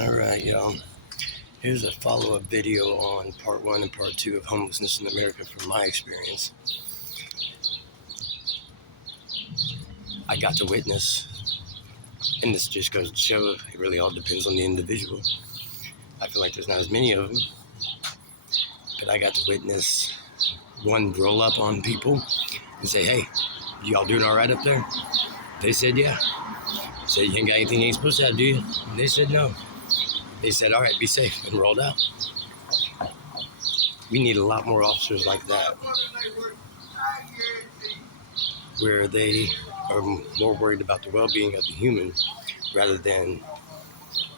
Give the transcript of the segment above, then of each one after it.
Alright, y'all. Here's a follow-up video on part 1 and part 2 of homelessness in America from my experience. I got to witness, and this just goes to show it really all depends on the individual. I feel like there's not as many of them, but I got to witness one roll up on people and say, "Hey, y'all doing all right up there?" They said, "Yeah." I said, "You ain't got anything you ain't supposed to have, do you?" And they said, "No." They said, "All right, be safe," and rolled out. We need a lot more officers like that, where they are more worried about the well-being of the human rather than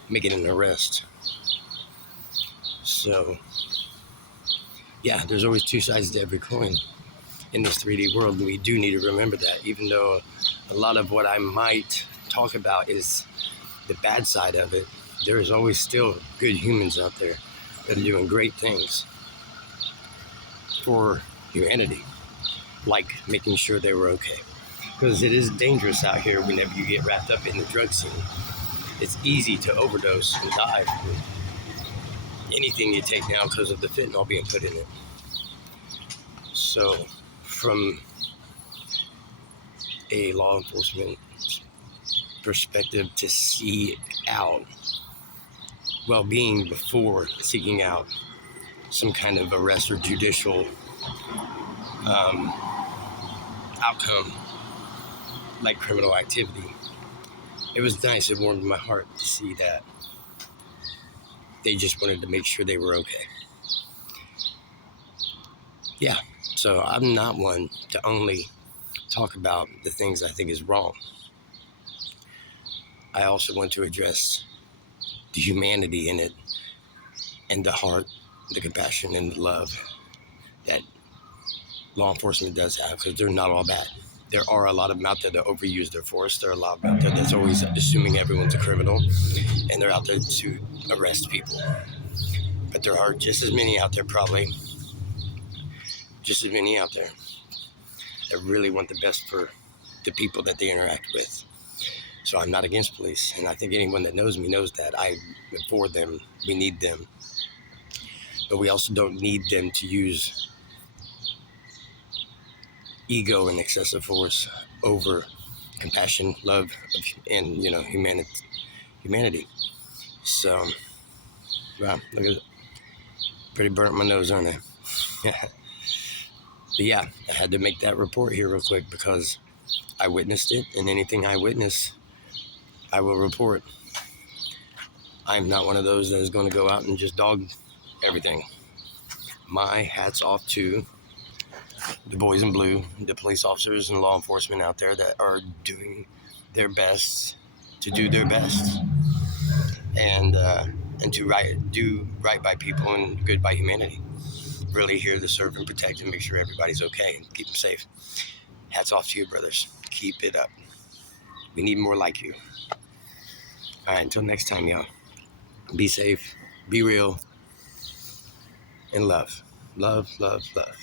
making an arrest. So, yeah, there's always two sides to every coin in this 3D world, and we do need to remember that, even though a lot of what I might talk about is the bad side of it. There is always still good humans out there that are doing great things for humanity, like making sure they were okay. Because it is dangerous out here whenever you get wrapped up in the drug scene. It's easy to overdose and die from anything you take now because of the fentanyl being put in it. So, from a law enforcement perspective, to see out well-being before seeking out some kind of arrest or judicial outcome like criminal activity, it was nice. It warmed my heart to see that they just wanted to make sure they were okay. Yeah, so I'm not one to only talk about the things I think is wrong. I also want to address the humanity in it and the heart, the compassion, and the love that law enforcement does have, because they're not all bad. There are a lot of them out there that overuse their force. There are a lot of them out there that's always assuming everyone's a criminal, and they're out there to arrest people. But there are just as many out there, probably just as many out there, that really want the best for the people that they interact with. So I'm not against police, and I think anyone that knows me knows that. I'm for them. We need them. But we also don't need them to use ego and excessive force over compassion, love, and humanity. So, wow, look at it. Pretty burnt my nose, aren't I? But yeah, I had to make that report here real quick because I witnessed it, and anything I witness, I will report. I'm not one of those that is going to go out and just dog everything. My hat's off to the boys in blue, the police officers and law enforcement out there that are doing their best to do their best and to do right by people and good by humanity. Really here to serve and protect and make sure everybody's okay and keep them safe. Hats off to you, brothers. Keep it up. We need more like you. All right, until next time, y'all. Be safe, be real, and love. Love, love, love.